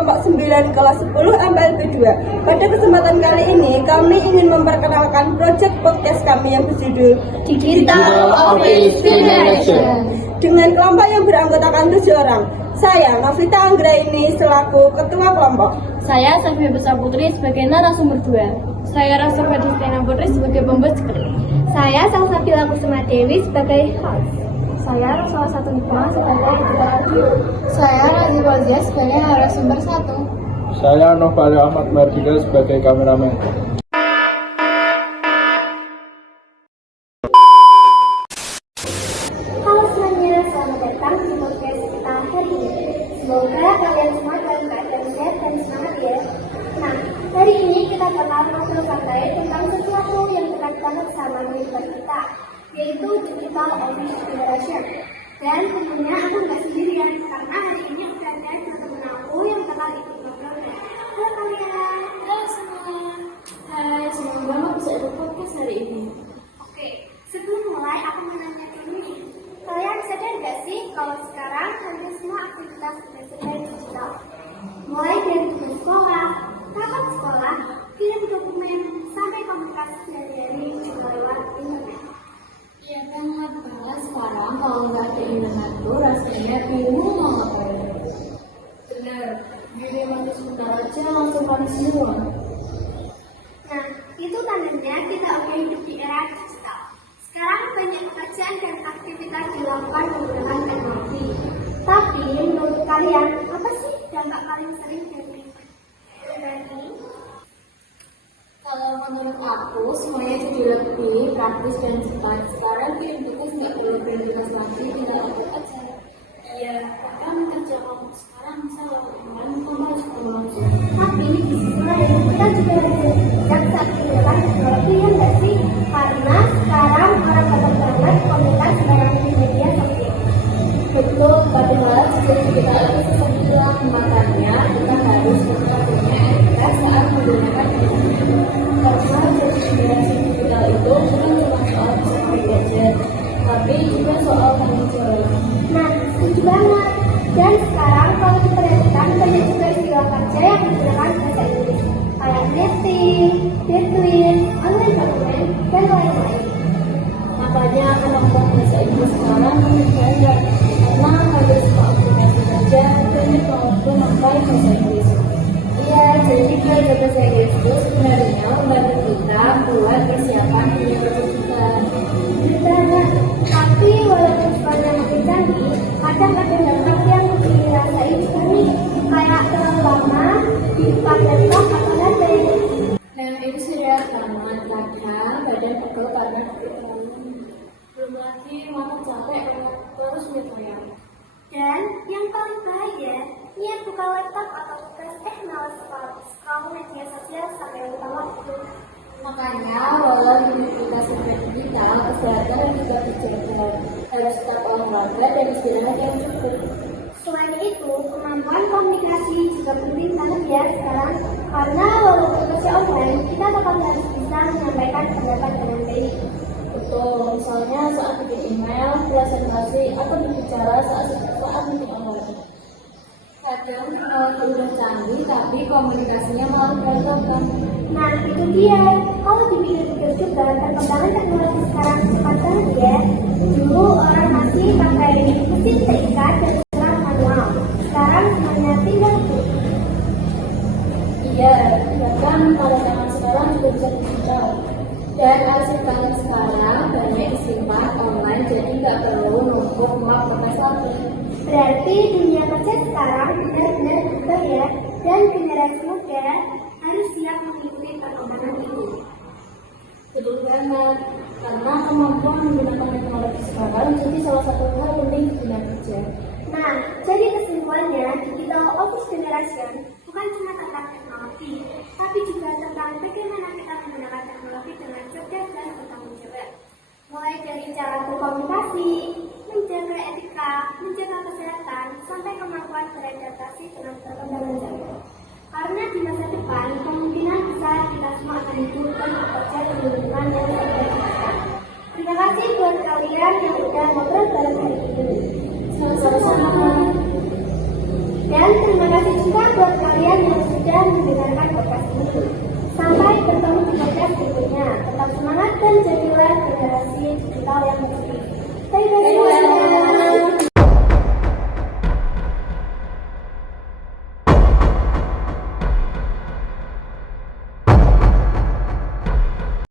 kelompok 9 kelas 10 MPLB 2. Pada kesempatan kali ini kami ingin memperkenalkan proyek podcast kami yang berjudul Digital Office Generation dengan kelompok yang beranggotakan 7 orang. Saya Novita Anggraini selaku ketua kelompok. Saya Safia Besar Putri sebagai narasumber 2. Saya Rasa Padistina Putri sebagai pembuat skrip. Saya Salsabila Kusuma Dewi sebagai host. Saya salah satu Nikma sebagai editor audio. Saya Razi Fauziah sebagai narasumber 1. Saya Novalio Ahmad Mardika sebagai kameramen. Halo semuanya, selamat datang di podcast kita hari ini. Semoga kalian semua dalam keadaan sehat dan semangat ya. Nah, hari ini kita bakal ngobrol santai tentang sesuatu yang dekat banget sama kehidupan kita, yaitu Digital Office Generation. Dan tentunya aku nggak sendirian, karena hari ini udah ada teman aku yang bakal ikut ngobrolnya. Halo kalian. Halo semua. Hai, senang banget bisa ikut podcast hari ini. Oke, sebelum mulai aku mau nanya dulu nih. Kalian sadar nggak sih kalau sekarang hampir semua aktivitas sudah serba digital? Mulai dari tugas sekolah, rapat sekolah, kirim dokumen, sampai komunikasi sehari-hari juga lewat internet. Iya banget, karena sekarang kalau nggak ada internet tuh rasanya bingung mau ngapain. Bener, diri mati sebentar aja langsung panik semua. Nah, itu tandanya kita udah hidup di era digital. Sekarang banyak pekerjaan dan aktivitas dilakukan menggunakan teknologi. Tapi menurut kalian, apa sih dampak paling sering dari ini? Kalau menurut aku, semuanya jadi lebih praktis dan cepat. Sekarang kirim tugas nggak perlu kirim tugas lagi, tinggal upload aja. Iya, bahkan kerja kamu sekarang bisa lewat email, kamu harus langsung. Tapi di sisi lain, kita juga harus bijak saat menggunakan teknologi yang nggak sih? Karena sekarang orang banyak banget komunitas sekarang di media sosial. Betul, tapi malah jadi kita lebih sesuai makanya kita harus tetap punya etika saat menggunakan teknologi. Karena jadi generasi digital itu bukan cuma soal bisa pakai gadget, tapi juga soal tanggung jawab. Nah, setuju banget. Dan sekarang kalau diperhatikan banyak juga istilah kerja yang menggunakan bahasa Inggris, kayak netting, deadline, online document, dan lain-lain. Makanya kemampuan bahasa Inggris sekarang banyak, karena hampir semua aplikasi kerja banyak kemampuan memakai bahasa Inggris. Iya, jadi belajar bahasa Inggris itu sebenarnya membantu kita buat persiapan dunia kerja kita. Benar, tapi walaupun sekolahnya makin canggih, kadang ada dampak yang dirasain juga nih, kayak terlalu lama di depan laptop atau landai. Nah, itu sudah banget, kadang badan pegel karena terlalu. Belum lagi mata capek karena terus berlayar. Dan yang paling bahaya, niat buka laptop atau tugas malas scroll media sosial sampai lupa waktu. Makanya, walau hidup kita sudah digital, kesehatan juga dijaga. Harus tetap olahraga dan istirahat yang cukup. Selain itu, kemampuan komunikasi juga penting banget ya sekarang, karena walaupun kerja online, kita tetap harus bisa menyampaikan pendapat dengan baik. Betul, misalnya saat bikin email, presentasi, atau berbicara saat meeting online. Kadang teknologi udah canggih, tapi komunikasinya malah berantakan. Nah, itu dia. Kalau dipikir-pikir juga, perkembangan teknologi sekarang cepat banget ya. Dulu orang masih pakai mesin terikat dan surat manual. Sekarang semuanya tinggal klik. Iya, bahkan pada zaman sekarang juga bisa digital. Dan arsip banget sekarang banyak disimpan online, jadi nggak perlu numpuk map bekas lagi. Berarti dunia kerja sekarang benar-benar berubah ya. Dan generasi muda harus siap mengikuti perkembangan itu. Betul banget, karena kemampuan menggunakan teknologi sekarang jadi salah satu hal penting di dunia kerja. Nah, jadi kesimpulannya, Digital Office Generation bukan cuma tentang teknologi, tapi juga tentang bagaimana kita menggunakan teknologi dengan cerdas dan bertanggung jawab. Mulai dari cara berkomunikasi, menjaga etika, menjaga kesehatan, sampai kemampuan beradaptasi dengan perkembangan zaman. Karena di masa depan, kemungkinan besar kita semua akan hidup dan bekerja di lingkungan yang serba digital. Terima kasih buat kalian yang sudah ngobrol bareng hari ini. Sama-sama. Dan terima kasih kasih juga buat kalian yang sudah mendengarkan podcast ini. Sampai bertemu di podcast berikutnya. Tetap semangat dan jadilah generasi digital yang bersih. Bye bye.